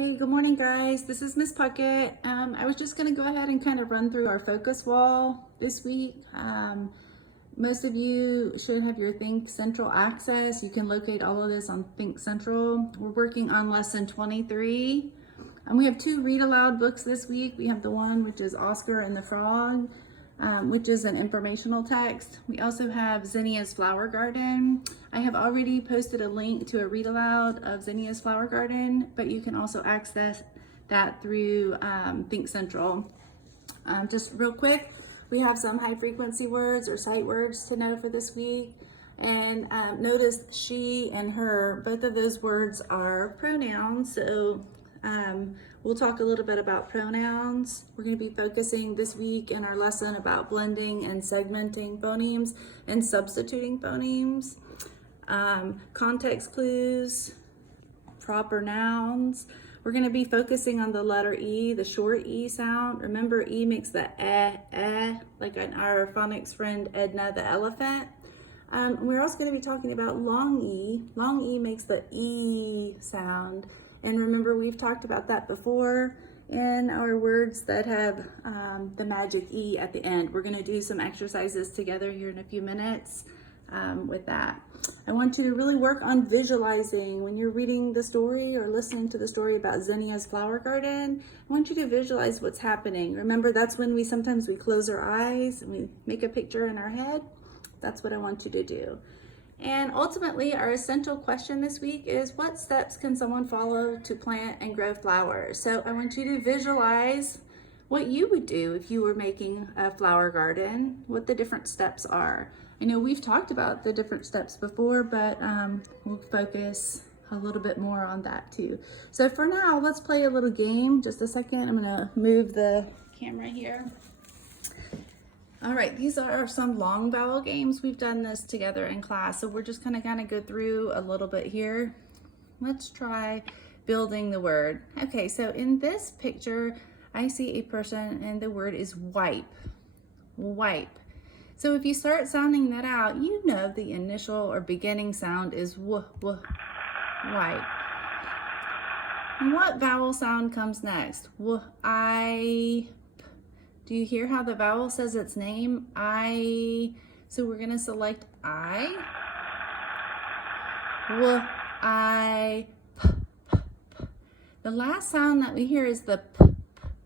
Hey, good morning, guys. This is Miss Puckett. I was just going to go ahead and kind of run through our focus wall this week. Most of you should have your Think Central access. You can locate all of this on Think Central. We're working on lesson 23. And we have two read aloud books this week. We have the one which is Oscar and the Frog, which is an informational text. We also have Zinnia's Flower Garden. I have already posted a link to a read aloud of Zinnia's Flower Garden, but you can also access that through Think Central. Just real quick, we have some high frequency words or sight words to know for this week. And notice she and her, both of those words are pronouns. So we'll talk a little bit about pronouns. We're going to be focusing this week in our lesson about blending and segmenting phonemes and substituting phonemes. Context clues, proper nouns. We're going to be focusing on the letter E, the short E sound. Remember, E makes the like our phonics friend Edna the elephant. We're also going to be talking about long E. Long E makes the E sound. And remember, we've talked about that before in our words that have the magic E at the end. We're going to do some exercises together here in a few minutes with that. I want you to really work on visualizing when you're reading the story or listening to the story about Zinnia's Flower Garden. I want you to visualize what's happening. Remember, that's when we sometimes close our eyes and we make a picture in our head. That's what I want you to do. And ultimately, our essential question this week is, what steps can someone follow to plant and grow flowers? So I want you to visualize what you would do if you were making a flower garden, what the different steps are. I know we've talked about the different steps before, but we'll focus a little bit more on that too. So for now, let's play a little game. Just a second, I'm gonna move the camera here. All right, these are some long vowel games. We've done this together in class, so we're just gonna kind of go through a little bit here. Let's try building the word. Okay, so in this picture, I see a person and the word is wipe, wipe. So if you start sounding that out, you know the initial or beginning sound is w, wipe. And what vowel sound comes next? W, I, do you hear how the vowel says its name? I. So we're going to select I. W, I, p, p, p. The last sound that we hear is the p, p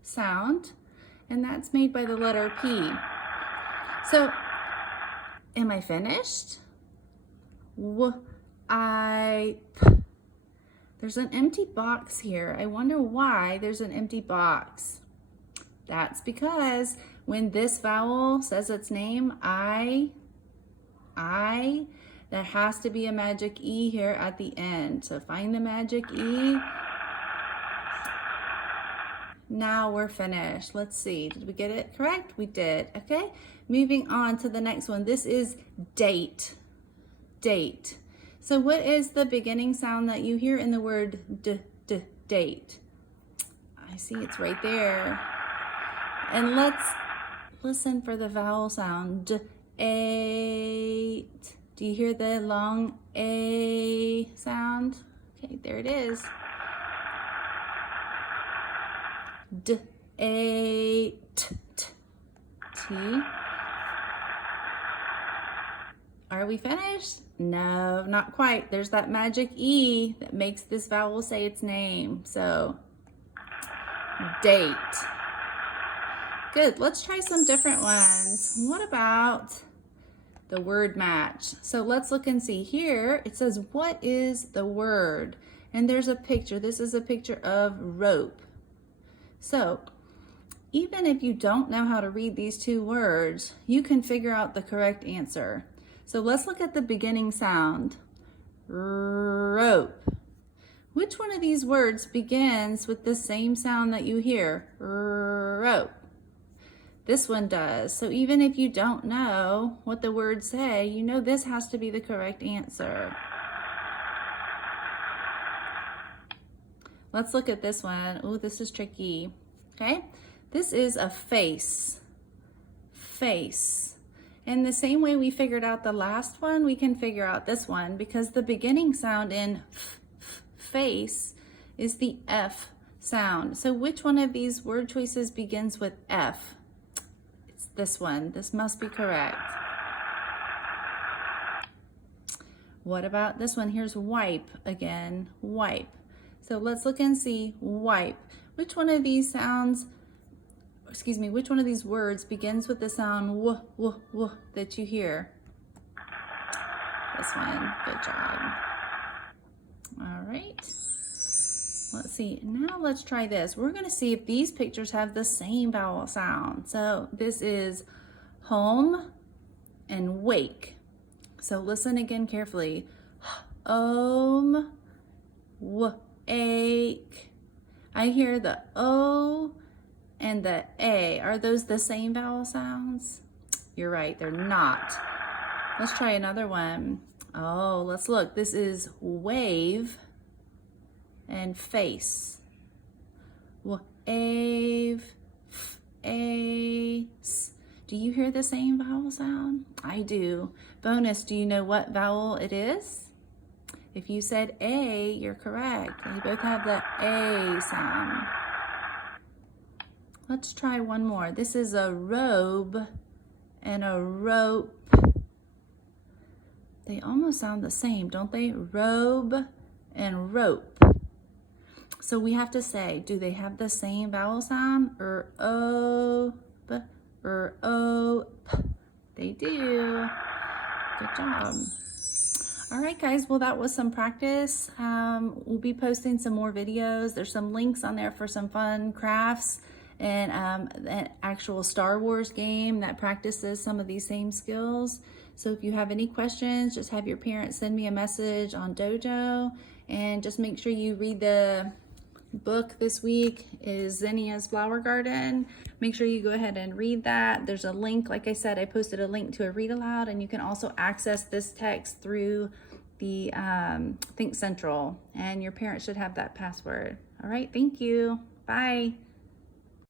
sound, and that's made by the letter P. So, am I finished? W, I, p. There's an empty box here. I wonder why there's an empty box. That's because when this vowel says its name, I, there has to be a magic E here at the end. So find the magic E. Now we're finished. Let's see. Did we get it correct? We did. Okay. Moving on to the next one. This is date. Date. So what is the beginning sound that you hear in the word date? I see it's right there. And let's listen for the vowel sound. Eight. Do you hear the long A sound? Okay, there it is. T. Are we finished? No, not quite. There's that magic E that makes this vowel say its name. So, date. Good. Let's try some different ones. What about the word match? So let's look and see here. It says, what is the word? And there's a picture. This is a picture of rope. So even if you don't know how to read these two words, you can figure out the correct answer. So let's look at the beginning sound. Rope. Which one of these words begins with the same sound that you hear? Rope. This one does. So even if you don't know what the words say, you know this has to be the correct answer. Let's look at this one. Oh, this is tricky. Okay, this is a face. Face. In the same way we figured out the last one, we can figure out this one because the beginning sound in face is the F sound. So which one of these word choices begins with F? It's this one. This must be correct. What about this one? Here's wipe again, wipe. So let's look and see, wipe. Which one of these sounds, excuse me, which one of these words begins with the sound w, w, w that you hear? This one, good job. All right, let's see, now let's try this. We're gonna see if these pictures have the same vowel sound. So this is home and wake. So listen again carefully. Wake. I hear the O and the A. Are those the same vowel sounds? You're right, they're not. Let's try another one. Oh, let's look. This is wave and face. Wave, face. Do you hear the same vowel sound? I do. Bonus, do you know what vowel it is? If you said A, you're correct. They both have the A sound. Let's try one more. This is a robe and a rope. They almost sound the same, don't they? Robe and rope. So we have to say, do they have the same vowel sound? O, b, o, p. They do. Good job. All right, guys, well, that was some practice. We'll be posting some more videos. There's some links on there for some fun crafts and an actual Star Wars game that practices some of these same skills. So if you have any questions, just have your parents send me a message on Dojo, and just make sure you read the book this week is Zinnia's Flower Garden. Make sure you go ahead and read that. There's a link, like I said, I posted a link to a read aloud, and you can also access this text through the Think Central, and your parents should have that password. All right, thank you. Bye.